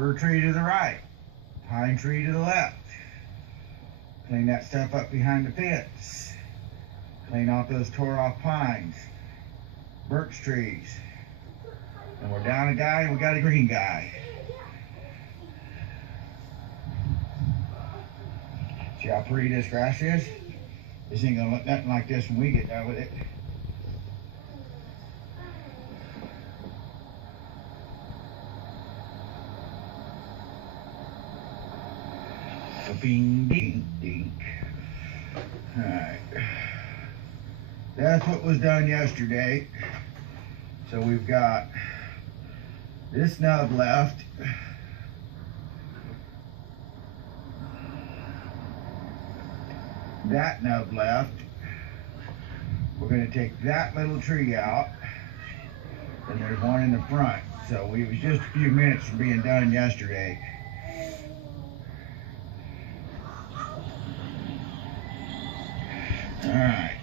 Fir tree to the right. Pine tree to the left. Clean that stuff up behind the fence. Clean off those tore off pines. Birch trees. And we're down a guy and we got a green guy. See how pretty this grass is? This ain't gonna look nothing like this when we get done with it. Bing, ding, ding. Alright. That's what was done yesterday. So we've got this nub left. That nub left. We're going to take that little tree out. And there's one in the front. So we was just a few minutes from being done yesterday. All right.